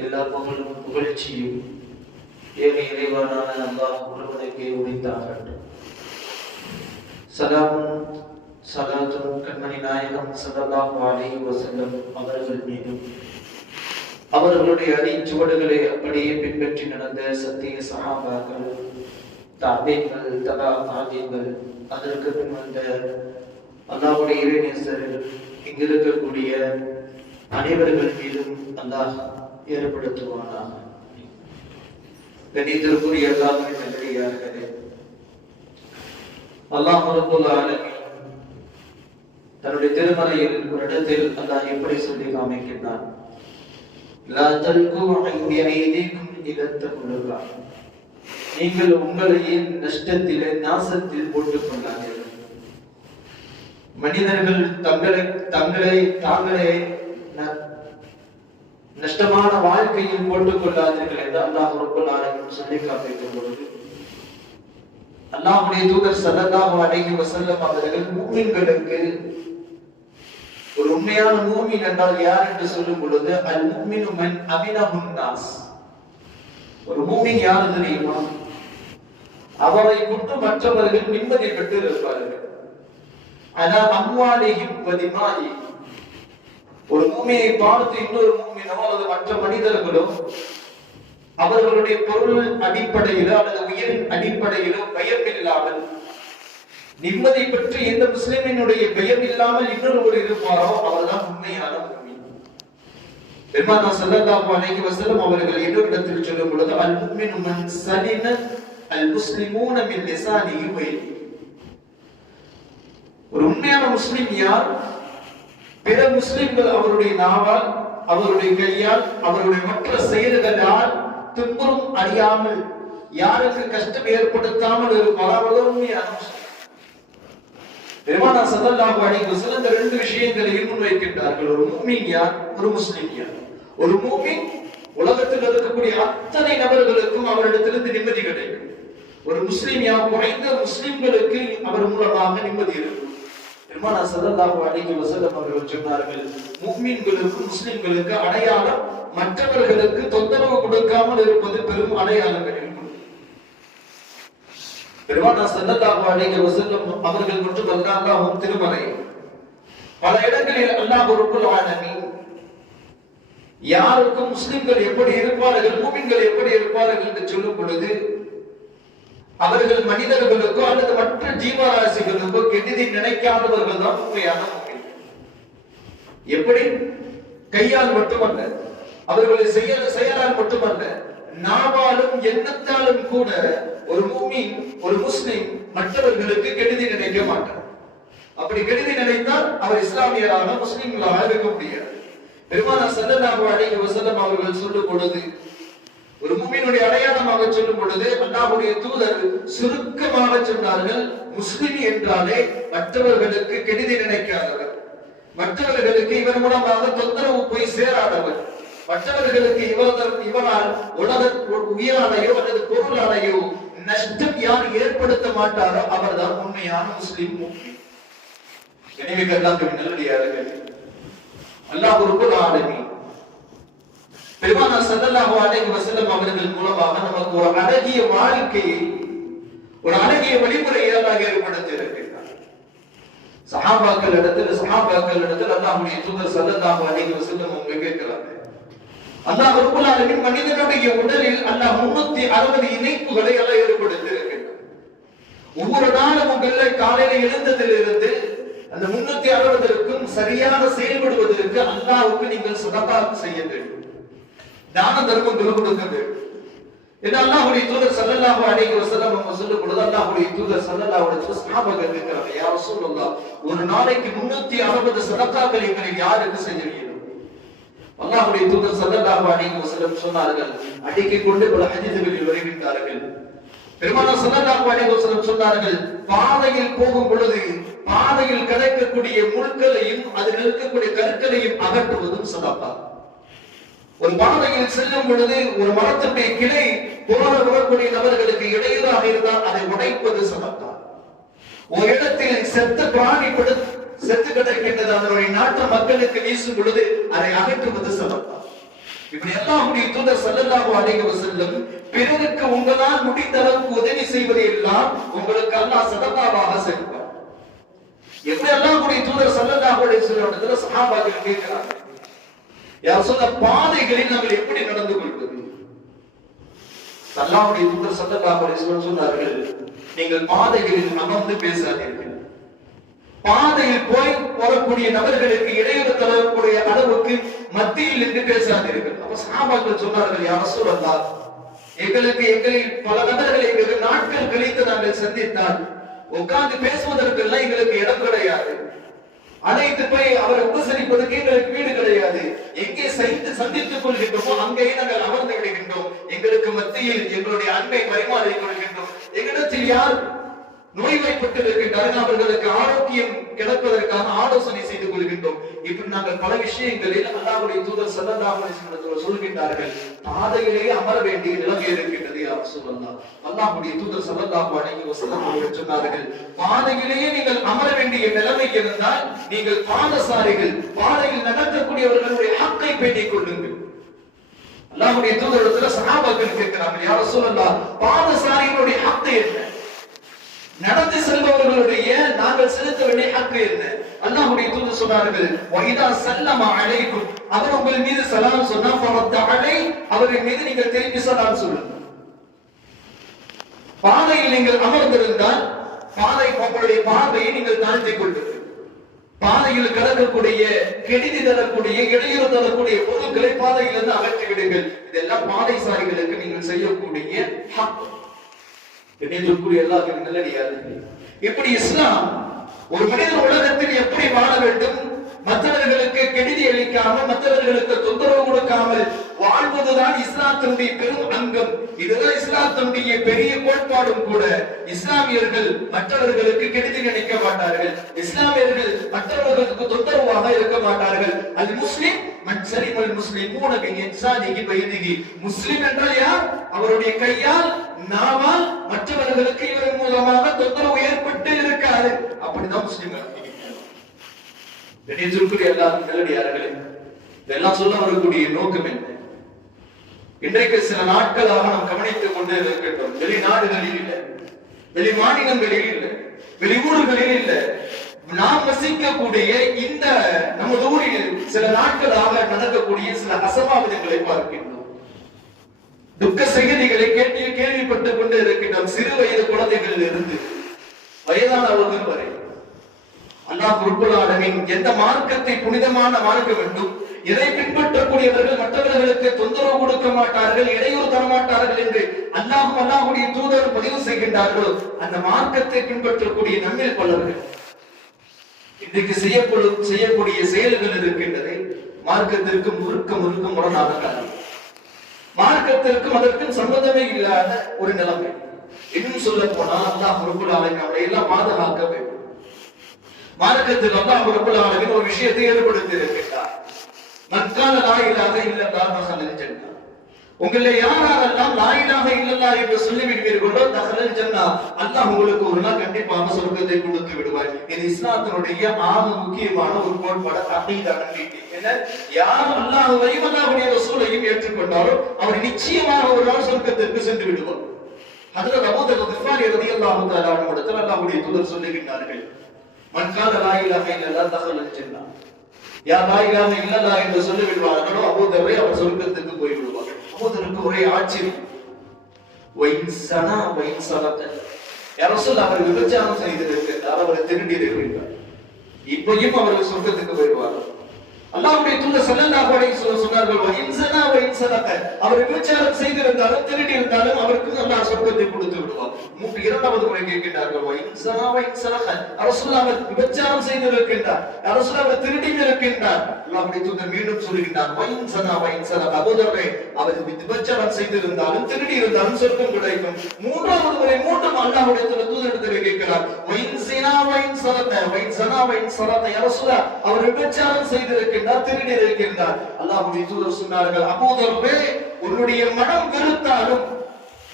எல்லா புகழும் புகழ்ச்சியும் ஏழை இறைவனான அல்லாஹ் ஒருவனுக்கே உரித்தாகட்டும். சலாமும் சலாத்தும் கண்மணி நாயகம் ஸல்லல்லாஹு அலைஹி வஸல்லம் அவர்கள் மீதும் அவர்களுடைய அடிச்சுவடுகளை அப்படியே பின்பற்றி நடந்த சத்திய சஹாபாக்கள், தாபீன்கள், தபா தாபீன்கள், அதற்கு பின் வந்த அல்லாஹ்வுடைய இறைநேசர்கள், இங்கு இருக்கக்கூடிய அனைவர்கள் மீதும் அல்லாஹ் ஏற்படுத்துவானாக. கணிதற்குரிய அல்லாஹ்வின் நல்லடியார்களே, அல்லாஹ் ரப்பல் ஆலமீன் தன்னுடைய திருமறையில் ஒரு இடத்தில் அல்லாஹ் எப்படி சொல்லி காமிக்கின்றான், லா தல்கு ஐயனீதிக்கும் இதத்தகுலுகா, நீங்கள் உங்களையே நஷ்டத்திலே நாசத்தில் போட்டுக் கொள்ளாதீர்கள். மனிதர்கள் தாங்களே நஷ்டமான வாழ்க்கையில் போட்டுக் கொள்ளாதீர்கள் என்று அல்லாஹ் ரப்பல் ஆலமீன் சொல்லி காமிக்கும் பொழுது, அல்லாஹ்வுடைய தூதர் ஸல்லல்லாஹு அலைஹி வஸல்லம் அவர்கள் முஃமின்களுக்கு ஒரு உண்மையான முஃமின் என்றால் யார் என்று சொல்லும் பொழுது, அல் முஃமினு மன் அமினஹுன் நாஸ், ஒரு முஃமின் யார் தெரியுமா? அவரை கொண்டு மற்றவர்கள் நிம்மதி பெற்று இருப்பார்கள். அலா அம்வாலிஹிம் வ திமாஇஹிம், ஒரு முஃமினை பார்த்து இன்னொரு முஃமினோ அல்லது மற்ற மனிதர்களோ அவர்களுடைய பொருள் அடிப்படையிலோ அல்லது உயிரின் அடிப்படையிலோ பயம் இல்லாமல், நிம்மதி பெற்று எந்த முஸ்லிமினுடைய பயம் இல்லாமல் இன்னொருவர் இருப்பாரோ அவர்தான் உண்மையான முஃமின். பெருமானார் ஸல்லல்லாஹு அலைஹி வஸல்லம் அவர்கள் இன்னொரு இடத்தில் சொல்லும் பொழுது, அல் முஃமினு மன் சலிம அல் முஸ்லிமூன மின் லிசானிஹி வ யதிஹி, ஒரு உண்மையான முஸ்லிம் யார்? பிற முஸ்லிம்கள் அவருடைய நாவால், அவருடைய கையால், அவருடைய மற்ற செயல்களால் துன்புறும் அறியாமல், யாருக்கு கஷ்டம் ஏற்படுத்தாமல் இருப்பார், உண்மையான முஸ்லிம். பெருமானார் ஸல்லல்லாஹு அலைஹி வஸல்லம் இந்த ரெண்டு விஷயங்களையும் முன்வைக்கின்றார்கள். ஒரு முஃமின் யார், ஒரு முஸ்லிம் யார்? ஒரு முஃமின் உலகத்தில் இருக்கக்கூடிய அத்தனை நபர்களுக்கும் அவரிடத்திலிருந்து நிம்மதி கிடைக்கும். ஒரு முஸ்லிம் யார்? குறைந்த முஸ்லிம்களுக்கு அவர் மூலமாக நிம்மதி இருக்கும். பெருமானார் ஸல்லல்லாஹு அலைஹி வஸல்லம் அவர்கள் சொன்னார்கள், முஃமின்களுக்கு முஸ்லிம்களுக்கு அடையாளம் மற்றவர்களுக்கு தொந்தரவு கொடுக்காமல் இருப்பது பெரும் அடையாளங்கள் இருக்கும். பெருமானார் ஸல்லல்லாஹு அலைஹி வஸல்லம் அவர்கள் மட்டுமல்ல, அல்லாஹ்வும் திருமறை பல இடங்களில் அல்லாஹ் ரப்பல் ஆலமீன் யாருக்கும் முஸ்லிம்கள் எப்படி இருப்பார்கள், மூமின்கள் எப்படி இருப்பார்கள் என்று சொல்லும் பொழுது, அவர்கள் மனிதர்களுக்கோ அல்லது மற்ற ஜீவராசிகளுக்கோ கெடுதி நினைக்காதவர்கள் தான் உண்மையான முஃமின். எப்படி? கையால் மட்டுமல்ல, அவர்களை செயலால் மட்டுமல்ல, நாவாலும் எண்ணத்தாலும் கூட ஒரு முஃமின், ஒரு முஸ்லிம் மற்றவர்களுக்கு கெடுதி நினைக்க மாட்டார். அப்படி கெடுதி நினைத்தால் அவர் இஸ்லாமியராக, முஸ்லிம்களாக இருக்க முடியாது. பெருமானார் ஸல்லல்லாஹு அலைஹி வஸல்லம் அவர்கள் சொல்லும் பொழுது, ஒரு முஃமினுடைய அடையாளமாக சொல்லும் பொழுது அல்லாஹ்வுடைய தூதர் சுருக்கமாக சொன்னார்கள், முஸ்லிம் என்றாலே மற்றவர்களுக்கு கெடுதி நினைக்காதவர், மற்றவர்களுக்கு இவர் மூலமாக தொந்தரவு போய் சேராதவர், மற்றவர்களுக்கு இவரால் உயிராலையோ அல்லது பொருளாலையோ நஷ்டம் யார் ஏற்படுத்த மாட்டாரோ அவர்தான் உண்மையான முஸ்லிம் முஃமின். எனவே கர்த்தரின் நல்லடியார்களே, அல்லாஹ் ரப்பல் ஆலமீன் பெருமானார் ஸல்லல்லாஹு அலைஹி வஸல்லம் அவர்கள் மூலமாக நமக்கு ஒரு அழகிய வாழ்க்கையை, ஒரு அழகிய வழிமுறையை அல்லாஹ் ஏற்படுத்தி இருக்கிறார். சஹாபாக்கள் இடத்தில் அல்லாஹ்வுடைய தூதர் ஸல்லல்லாஹு அலைஹி வஸல்லம் அவங்க கேட்கிறாங்க, அல்லாஹ் ரப்பல் ஆலமீன் மனிதனுடைய உடலில் அல்லாஹ் 360 இணைப்புகளை அல்லாஹ் ஏற்படுத்தி இருக்கிறார். ஒவ்வொரு நாளும் உங்களை காலையில எழுந்ததிலிருந்து அந்த 360க்கும் சரியாக செயல்படுவதற்கு அல்லாஹ்வுக்கு நீங்கள் சதகா செய்ய வேண்டும், தான தர்மங்கள் கொடுக்க வேண்டும் என்று அல்லாஹ்வுடைய தூதர் ஸல்லல்லாஹு அலைஹி வஸல்லம் அவங்க சொல்லும் பொழுது, அல்லாஹ்வுடைய தூதர் ஸல்லல்லாஹு அலைஹி வஸல்லம் சஹாபாக்கள் கேட்கிறாங்க, யா ரசூலுல்லாஹ், ஒரு நாளைக்கு 360 சதகாக்கள் எங்களுக்கு யாருக்கு செய்ய வேண்டும்? அல்லாஹ்வுடைய தூதர் ஸல்லல்லாஹு அலைஹி வஸல்லம் சொன்னார்கள், அடிக்கடி கொண்டு பல ஹதீஸ்களில் வருகின்றார்கள். பெருமானார் ஸல்லல்லாஹு அலைஹி வஸல்லம் சொன்னார்கள், பாதையில் போகும் பொழுது பாதையில் கிடைக்கக்கூடிய முள்களையும் அதில் இருக்கக்கூடிய கற்களையும் அகற்றுவதும் சதகா. ஒரு பாதையில் செல்லும் பொழுது ஒரு மரத்துடைய கிளை வரக்கூடிய நபர்களுக்கு இடையூறாக இருந்தால் அதை உடைப்பது சதகா. ஒரு இடத்தில் செத்த பிராணி செத்து கிடக்கின்றது, அதனுடைய நாட்டு மக்களுக்கு வீசும் பொழுது அதை அகற்றுவது சதகா. இப்படி அல்லாஹ்வுடைய தூதர் ஸல்லல்லாஹு அலைஹி வஸல்லம் பிறருக்கு உங்களால் முடிந்த அளவுக்கு உதவி செய்வதை எல்லாம் உங்களுக்கு அல்லாஹ் சதகாவாக செய்வார். எப்படி அல்லாஹ்வுடைய தூதர் ஸல்லல்லாஹு அலைஹி வஸல்லம் சஹாபாக்கள் கேட்கிறாங்க, யா ரசூலல்லாஹ் பாதைகளில் நாங்கள் எப்படி நடந்து கொள்வது? அல்லாஹ்வுடைய தூதர் ஸல்லல்லாஹு அலைஹி வஸல்லம் சொன்னார்கள், நீங்கள் பாதைகளில் அமர்ந்து பேசாதீர்கள். பாதையில் போய் வரக்கூடிய நபர்களுக்கு இடையூறு தரக்கூடிய அளவுக்கு மத்தியில் நின்று பேசாதீர்கள். அப்ப சஹாபாக்கள் சொன்னார்கள், யா ரசூலல்லாஹ் எங்களில் பல நபர்களை வெகு நாட்கள் கழித்து நாங்கள் சந்தித்தால் உட்கார்ந்து பேசுவதற்கெல்லாம் எங்களுக்கு இடம் கிடையாது. அழைத்து போய் அவரை உபசரிப்பதற்கு எங்களுக்கு வீடு கிடையாது. எங்கே சந்தித்துக் கொள்கின்றோமோ அங்கேயே நாங்கள் அமர்ந்து விடுகின்றோம். எங்களுக்கு மத்தியில் எங்களுடைய அன்பை பரிமாறிக் கொள்கின்றோம். எங்களிடத்தில் யார் நோய்வாய்ப்பட்டு இருக்கின்றார்கள் அவர்களுக்கு ஆரோக்கியம் கிடைப்பதற்காக ஆலோசனை செய்து கொள்கின்றோம். இப்படி நாங்கள் பல விஷயங்களில் அல்லாஹ்வுடைய தூதர் ஸல்லல்லாஹு அலைஹி வஸல்லம் சொல்கின்றார்கள், பாதையிலேயே அமர வேண்டிய நிலைமை இருக்கின்றது. யா ரசூலல்லாஹ், அல்லாஹ்வுடைய தூதர் ஸல்லல்லாஹு அலைஹி வஸல்லம் அவர்கள் சொன்னார்கள், பாதையிலேயே நீங்கள் அமர வேண்டிய நிலைமை இருந்தால் நீங்கள் பாதசாரிகள், பாதையில் நடக்கக்கூடியவர்களுடைய ஹக்கை பேணிக் கொள்ளுங்கள். அல்லாஹ்வுடைய தூதரிடத்தில் சஹாபாக்கள் கேட்கிறாங்க, யா ரசூலல்லாஹ் பாதசாரிகளுடைய ஹக்கு என்ன? நடந்து செல்பவர்களுடைய நாங்கள் செலுத்த வேண்டிய ஹக்கு என்ன? அல்லாஹ்வுடைய தூதர் சொன்னார்கள், வஇதா சல்லம அலைக்கும், அவர் உங்கள் மீது சலாம் சொன்னா ஃபரத் அலை, அவரின் மீது நீங்கள் திருப்பி சலாம் சொல்லுங்கள். பாதையில் நீங்கள் அமர்ந்திருந்தால் உங்களுடைய பார்வையை நீங்கள் தாழ்த்திக் கொள்ளுங்கள். பாதையில் கிடக்கக்கூடிய கெடுதி தரக்கூடிய இடையூறு தரக்கூடிய பொருட்களை பாதையிலிருந்து அகற்றி விடுங்கள். இதெல்லாம் பாதைசாரிகளுக்கு நீங்கள் செய்யக்கூடிய ஹக்கு. எப்படி இஸ்லாம் ஒரு மனிதர் உலகத்தில் எப்படி வாழ வேண்டும், மற்றவர்களுக்கு கெடுதி அளிக்காமல் மற்றவர்களுக்கு தொந்தரவு கொடுக்காமல் வாழ்வதுதான் இஸ்லாத்தினுடைய பெரும் அங்கம். இதுதான் இஸ்லாத்தினுடைய பெரிய கோட்பாடும் கூட. இஸ்லாமியர்கள் மற்றவர்களுக்கு கெடுதி நினைக்க மாட்டார்கள். இஸ்லாமியர்கள் மற்றவர்களுக்கு தொந்தரவாக இருக்க மாட்டார்கள். அல் முஸ்லிம் மன்சரிமல் முஸ்லிமூன பிஇன்சானிஹி வயதிஹி, முஸ்லிம் என்றால் யார்? அவருடைய கையால் நாவால் மற்றவர்களுக்கு இவரின் மூலமாக தொந்தரவு ஏற்பட்டு இருக்காது. அப்படிதான் முஸ்லிம்கள். எல்லாரும் நல்லடியார்களே, இதெல்லாம் சொல்ல வரக்கூடிய நோக்கம் என்ன? இன்றைக்கு சில நாட்களாக நாம் கவனித்துக் கொண்டு இருக்கின்றோம். வெளிநாடுகளில் இல்லை, வெளி மாநிலங்களில் இல்லை, வெளி ஊர்களில் இல்லை, நாம் வசிக்கக்கூடிய இந்த நமது ஊரில் சில நாட்களாக நடக்கக்கூடிய சில அசம்பாவிதங்களை பார்க்கின்றோம். துக்க செய்திகளை கேள்விப்பட்டுக் கொண்டு இருக்கின்றோம். சிறு வயது குழந்தைகளில் இருந்து வயதானவர்கள் வரை. அல்லாஹ் ரப்புல் ஆலமீன் எந்த மார்க்கத்தை புனிதமான மார்க்கம் என்றும் இதை பின்பற்றக்கூடியவர்கள் மற்றவர்களுக்கு தொந்தரவு கொடுக்க மாட்டார்கள், இடையூறு தர மாட்டார்கள் என்று அல்லாஹ்வுடைய தூதர் பதிவு செய்கின்றார்களோ அந்த மார்க்கத்தை பின்பற்றக்கூடிய நம்மில் பலர்கள் இன்றைக்கு செய்யக்கூடிய செயல்கள் இருக்கின்றதை மார்க்கத்திற்கு முழுக்க முரணான காரணம். மார்க்கத்திற்கும் அதற்கும் சம்பந்தமே இல்லாத ஒரு நிலைமை. இன்னும் சொல்ல போனா அல்லாஹ் ரப்புல் ஆலமீன் அவரை எல்லாம் பாதுகாக்க வேண்டும். மார்க்கத்தில் அல்லாஹ் ரப்புல் ஆலமீன் ஒரு விஷயத்தை ஏற்படுத்தி இருக்கின்றார். மக்கால லா இலாஹ இல்லல்லாஹ் தஹலல் ஜன்னah. உங்களை யாரெல்லாம் லா இலாஹ இல்லல்லாஹ் என்று சொல்லிவிடுவீர்களோ தஹலல் ஜன்னah, அல்லாஹ் உங்களுக்கு ஒரு நாள் கண்டிப்பாக சொர்க்கத்தை கொடுத்து விடுவார். இது இஸ்லாத்தினுடைய ஆக முக்கியமான ஒரு கோட்பாடு. அகீதா நம்பிக்கை என்ன? யார் அல்லாஹ்வையும் அல்லாஹ்வுடைய ரசூலையும் ஏற்றுக்கொண்டாரோ அவர் நிச்சயமாக ஒரு நாள் சொர்க்கத்திற்கு சென்று விடுவார். ஹஜ்ரத் அபூ தர் கிஃபாரி ரலியல்லாஹு தஆலா அவர்கள் அல்லாஹ்வுடைய தூதர் சொல்லுகிறார்கள், மன் கால லா இலாஹ இல்லல்லாஹ் தஹலல் ஜன்னah. யார் லா இலாஹ இல்லல்லாஹ் என்று சொல்லி விடுவார்களோ அபூ தர்ரை அவர் சொர்க்கத்துக்கு போய் விடுவார். அபூ தருக்கு ஒரே ஆச்சரியம். வைன் ஸனா வைன் ஸலத, யா ரசூல் அவர் விபச்சாரம் செய்திருக்கிறார், அவர் திருடி இருக்கிறார், இப்பயும் அவர் சொர்க்கத்துக்கு போய்வார். அல்லாஹ்வுடைய தூதர் ஸல்லல்லாஹு அலைஹி வஸல்லம் சொன்னார்கள், வைன் ஸனா வைன் ஸலத, அவர் விபச்சாரம் செய்திருந்தாலும் திருடி இருந்தாலும் அவருக்கு அல்லாஹ் சொர்க்கத்தை கொடுத்து விடுவார். இரண்டாவது முறை கேட்கிறார்கள், வைன் ஸனா வைன் ஸலத, ரசூல் அவர் விபச்சாரம் செய்திருக்கிறார், ரசூல் அவர் திருடி இருக்கின்றார். அல்லாஹ்வுடைய தூதர் மீண்டும் சொல்கிறார், வைன் ஸனா வைன் ஸலத, அபூ தர்ரே அவர் விபச்சாரம் செய்திருந்தாலும் திருடி இருந்தாலும் சொர்க்கம் கிடைக்கும். மூன்றாவது முறை மீண்டும் அல்லாஹ்வுடைய தூதரிடத்தில் கேட்கிறார், வைன் ஸனா வைன் ஸலத, வைன் ஸனா வைன் ஸலத, யா ரசூல் அவர் விபச்சாரம் செய்திருக்கிறார், திருடி இருக்கின்றார். அல்லாஹ்வுடைய தூதர் சொன்னார்கள், அபூ தர்ரே உன்னுடைய மனம் வெறுத்தாலும்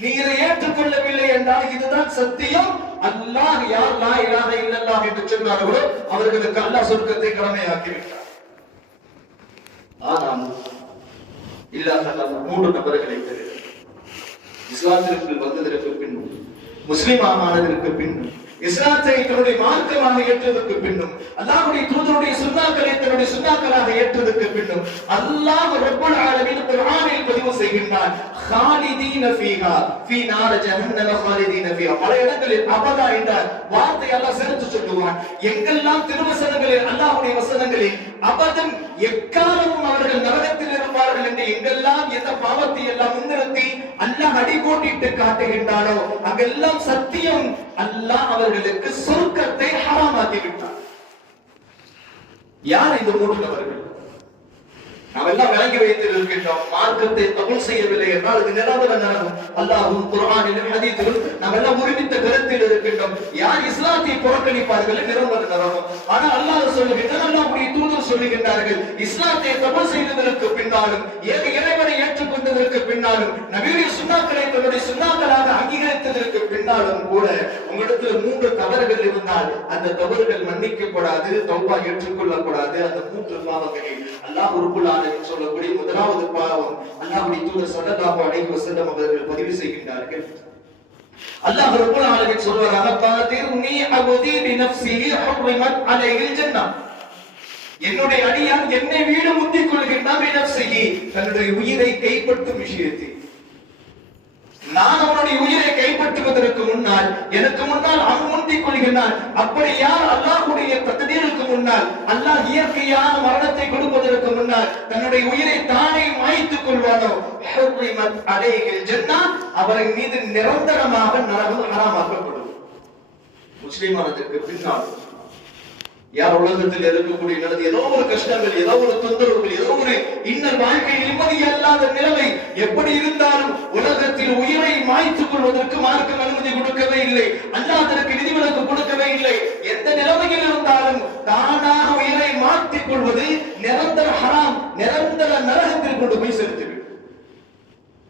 நீ இதை ஏற்றுக்கொள்ளவில்லை என்றால் இதுதான் சத்தியம். அல்லாஹ் யார் லா இலாஹ இல்லல்லாஹ் என்று சொன்னார்களோ அவர்களுக்கு அல்லாஹ் சொர்க்கத்தை கடமையாக்கி விட்டார். ஆனால் இல்லாத 3 நபர்களை தவிர இஸ்லாத்திற்கு வந்ததற்கு பின்னும் முஸ்லிம் ஆனதற்கு பின்னும் இஸ்லாத்தை தன்னுடைய மார்க்கமாக ஏற்றதற்கு பின்னும் அல்லாஹ்வுடைய தூதருடைய சுன்னாக்களை தன்னுடைய சுன்னாக்களாக ஏற்றதற்கு பின்னும் அல்லாஹ் ரப்பல் ஆலமீன் குர்ஆனில் பதிவு செய்கின்றான் خالدين فيها في نار جهنم خالدين فيها. பல இடங்களில் அபதா என்ற வார்த்தை அல்லாஹ் சேர்த்து சொல்லுவான். எங்கெல்லாம் திருவசனங்களில் அல்லாஹ்வுடைய வசனங்களில் அபதம் எக்காலமும் அவர்கள் நரகத்தில் இருப்பார்கள் என்று எங்கெல்லாம் எந்த பாவத்தை எல்லாம் முன்னிறுத்தி அல்லாஹ் அடிகோட்டிட்டு காட்டுகின்றானோ அங்கெல்லாம் சத்தியம் அல்லாஹ் அவர்களுக்கு சொர்க்கத்தை ஹராமாக்கி விட்டார். யார் இந்த 3 நபர்கள்? நாம் எல்லாம் விளங்கி வைத்திருக்கின்றோம். மார்க்கத்தை கபூல் செய்யவில்லை என்றால் அது நிராதர நரகம். அல்லாஹ்வும் குர்ஆனிலும் ஹதீஸிலும் நாம் எல்லாம் ஒருமித்த கருத்தில் இருக்கின்றோம். யார் இஸ்லாத்தை புறக்கணிப்பார்கள் நிரந்தர நரகம். ஆனால் அல்லாஹ் சொல்லுகின்றான், அல்லாஹ்வுடைய தூதர் சொல்லுகின்றார்கள், இஸ்லாத்தை கபூல் செய்ததற்கு பின்னாலும் இறைவனை ஏற்றுக்கொண்டதற்கு பின்னாலும் நபியுடைய சுன்னாக்களை தன்னுடைய சுன்னாக்களாக அங்கீகரித்ததற்கு பின்னாலும் கூட உங்களிடத்தில் 3 தவறுகள் இருந்தால் அந்த தவறுகள் மன்னிக்கப்படாது, தௌபா ஏற்றுக்கொள்ளக்கூடாது. அந்த 3 பாவங்களில் அல்லாஹ் ரப்பல் ஆலமீன் சொல்லக்கூடிய முதலாவது பாவம் அல்லாஹ்வுடைய தூதர் ஸல்லல்லாஹு அலைஹி வஸல்லம் அவர்கள் பதிவு செய்கின்றார்கள். அல்லாஹ் ரப்பல் ஆலமீன் சொல்றாங்க, "பாதிர்னி அபதி பினஃப்ஸிஹி ஹர்ரிமத் அலைஹில் ஜன்னah." என்னுடைய அடியான் என்னை வீடு முந்திக் கொள்கின்றான் பினஃப்ஸிஹி, தன்னுடைய உயிரை கைப்பற்றும் விஷயத்தில். நான் அவனுடைய உயிரை கைப்பற்றுவதற்கு முன்னால் எனக்கு முன்னால் அவன் முந்திக் கொள்கிறான். அப்படி யார் அல்லாஹ்வுடைய தக்தீருக்கு முன்னால் அல்லாஹ் இயற்கையான மரணத்தை கொடுப்பதற்கு முன்னால் தன்னுடைய உயிரை தானே மாய்த்துக் கொள்வானோ ஹர்ரிமத் அலைஹில் ஜன்னah, அவரின் மீது நிரந்தரமாக நரகம் ஹராமாக்கப்படும். முஸ்லிமானதற்கு பின்னால் யார் உலகத்தில் இருக்கக்கூடிய நடந்து ஏதோ ஒரு கஷ்டங்கள், ஏதோ ஒரு தொந்தரவுகள், ஏதோ ஒரு இன்னல் வாழ்க்கை நிம்மதி அல்லாத நிலைமை எப்படி இருந்தாலும் உலகத்தில் உயிரை மாய்த்துக் கொள்வதற்கு மார்க்கம் அனுமதி கொடுக்கவே இல்லை. அல்லாஹ் அதற்கு விதிவிலக்கு கொடுக்கவே இல்லை. எந்த நிலைமையில் இருந்தாலும் தானாக உயிரை மாற்றிக் கொள்வது நிரந்தர ஹராம், நிரந்தர நரகத்தில் கொண்டு போய் செலுத்திவிடும்.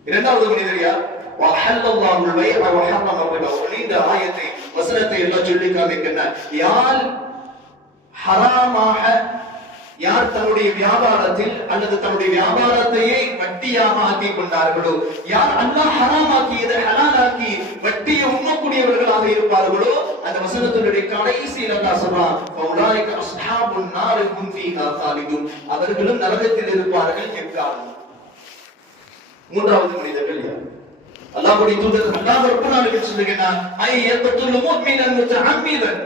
இரண்டாவது மனிதர் யார்? வஹல்லல்லாஹுல் பைஅ வ ஹர்ரம ரிபா. இந்த ஆயத்தை வசனத்தை எல்லாம் சொல்லி காமிக்கிறார். யார் ஹராமாக யார் தன்னுடைய வியாபாரத்தில் அல்லது தன்னுடைய வியாபாரத்தையே வட்டியாக ஆக்கி கொண்டார்களோ, யார் அல்லாஹ் ஹராமாக்கியதை ஹலாலாக்கி வட்டியை உண்ணக்கூடியவர்களாக இருப்பார்களோ, அந்த வசனத்தினுடைய கடைசியில் அல்லாஹ் சொல்றான், ஃபௌலாயிக அஸ்ஹாபுன் நார் ஹும் ஃபீஹா காலிதுன். அவர்களும் நரகத்தில் இருப்பார்கள் எக்காலம். மூன்றாவது மனிதர்கள் யார்? அல்லாஹ்வுடைய தூதர் அல்லாஹ் ரப்பல் ஆலமீன் சொல்லுகிறார், ஐயத்துல் முஃமினன் முத்தஅம்மிதன்.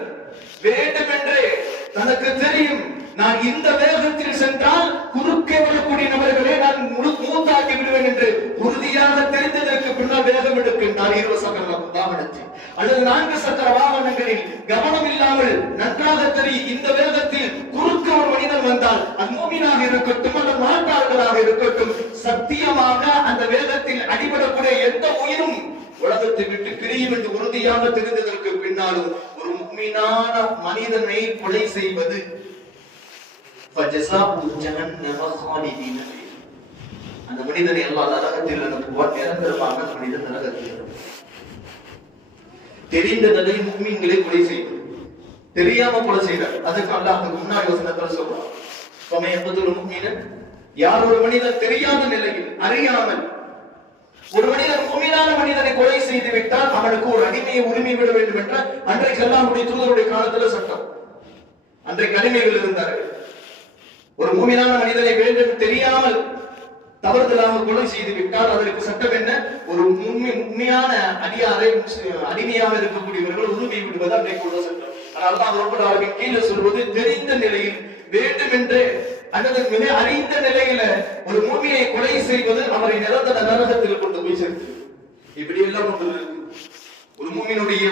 வேண்டுமென்றே தனக்கு தெரியும் நான் இந்த வேகத்தில் சென்றால் குறுக்கே வரக்கூடிய நபர்களை நான் மூத்தாக்கி விடுவேன் என்று உறுதியாக தெரிந்ததற்கு பின்னால் வேகம் எடுக்கின்றார். 2 சக்கர வாகனத்தில் அல்லது 4 சக்கர வாகனங்களில் கவனம் இல்லாமல் நன்றாக தெரியும் இந்த வேகத்தில் குறுக்க ஒரு மனிதன் வந்தால் அது மூமினாக இருக்கட்டும் அல்லது மாட்டார்களாக இருக்கட்டும், சத்தியமாக அந்த வேகத்தில் அடிபடக்கூடிய எந்த உயிரும் உலகத்தை விட்டு பிரியும் என்று உறுதியாக தெரிந்ததற்கு பின்னாலும் ஒரு முஃமினான மனிதனை கொலை செய்வது அந்த மனிதனை அல்லாஹ் நரகத்தில் அனுப்புவார். நிரந்தரமாக அந்த மனிதன் நரகத்தில். தெரிந்த நிலையில் முஃமின்களை கொலை செய்வது, தெரியாம கொலை செய்தார், அதுக்கு அல்லாஹ் முன்னாடி வசனத்தில் சொல்றார், சமயப்பத்தில் முஃமினன், யார் ஒரு மனிதன் தெரியாத நிலையில் அறியாமல் ஒரு மனிதன் முஃமினான மனிதனை கொலை செய்து விட்டால் அவனுக்கு ஒரு அடிமையை உரிமை விட வேண்டும் என்ற அன்றைக்கு அல்லாஹ்வுடைய தூதருடைய காலத்துல சட்டம். அன்றைக்கு அடிமைகள் இருந்தார்கள். ஒரு முஃமினான மனிதனை வேண்டும் தெரியாமல் தவறுதலாக கொலை செய்து விட்டால் அதற்கு சட்டம் என்ன? ஒரு உண்மையான அடியாரை அடிமையாக இருக்கக்கூடியவர்கள் உரிமை விடுவது அன்றைக்கு உள்ள சட்டம். ஆனால் அல்லாஹ் ரப்பல் ஆலமீன் கீழே சொல்வது தெரிந்த நிலையில் வேண்டுமென்றே அல்லது மிக அறிந்த நிலையில ஒரு முஃமினை கொலை செய்வது அவரை நிரந்தர நரகத்தில் கொண்டு போய் சேர்த்து. இப்படி எல்லாம் ஒன்று இருக்கு. ஒரு முஃமினுடைய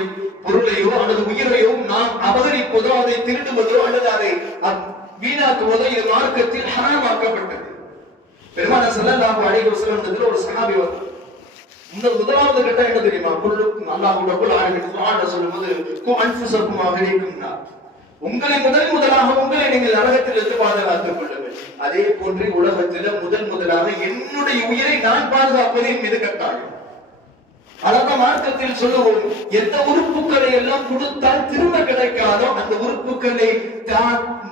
பொருளையோ அல்லது உயிரையோ நாம் அபகரிப்பதோ அதை திருடுவதோ அல்லது அதை வீணாக்குவதோ இது மார்க்கத்தில் ஹராமாக்கப்பட்டது. பெருமானார் ஸல்லல்லாஹு அலைஹி வஸல்லம் ஒரு சஹாபி வந்தார். முதலாவது கட்டம் என்ன தெரியுமா? அல்லாஹ் ரப்பல் ஆலமீன் குர்ஆன்ல சொல்லும்போது கு அன்ஃபுஸக்கும் அஹ்லீக்கும், உங்களை முதலாக உங்களை நீங்கள் நரகத்திலிருந்து பாதுகாத்துக் கொள்ளுங்கள். அதே போன்று உலகத்தில் முதலாக என்னுடைய உயிரை நான் பாதுகாப்பதின் மீது கட்டாயம். அதான் மார்க்கத்தில் சொல்லுவோம், எந்த உறுப்புகளை எல்லாம் கொடுத்தால் திரும்ப கிடைக்காதோ அந்த உறுப்புகளை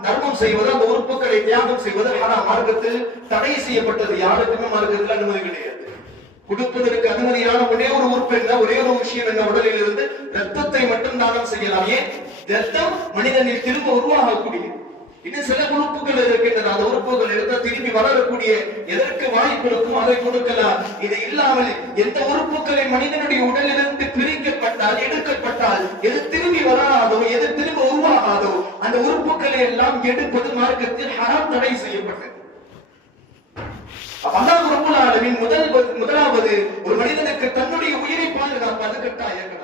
தர்மம் செய்வது, அந்த உறுப்புகளை தியாகம் செய்வது ஹராம். மார்க்கத்தில் தடை செய்யப்பட்டது. யாருக்குமே மார்க்கத்தில் அனுமதி கிடையாது. கொடுப்பதற்கு அனுமதியான ஒரே ஒரு உறுப்பு என்ன, ஒரே ஒரு விஷயம் என்ன, உடலில் இருந்து ரத்தத்தை மட்டும் தானம் செய்யலாம். ஏன்? ரத்தம் மனிதனில் திரும்ப உருவாகக்கூடிய இன்னும் சில உறுப்புகள் இருக்கின்றன. அந்த உறுப்புகள் இருந்தால் திரும்பி வளரக்கூடிய எதற்கு வாய்ப்பு இருக்கும் அதை கொடுக்கலாம். இது இல்லாமல் எந்த உறுப்புகளை மனிதனுடைய உடலிலிருந்து பிரிக்கப்பட்டால், எடுக்கப்பட்டால், எது திரும்பி வராதோ, எது திரும்ப உருவாகாதோ அந்த உறுப்புகளை எல்லாம் எடுப்பது மார்க்கத்தில் ஹராம், தடை செய்யப்பட்டது. அல்லாஹ் ரப்பல் ஆலமீன் முதலாவது ஒரு மனிதனுக்கு தன்னுடைய உயிரை பாதுகாப்பது கட்டாயம்.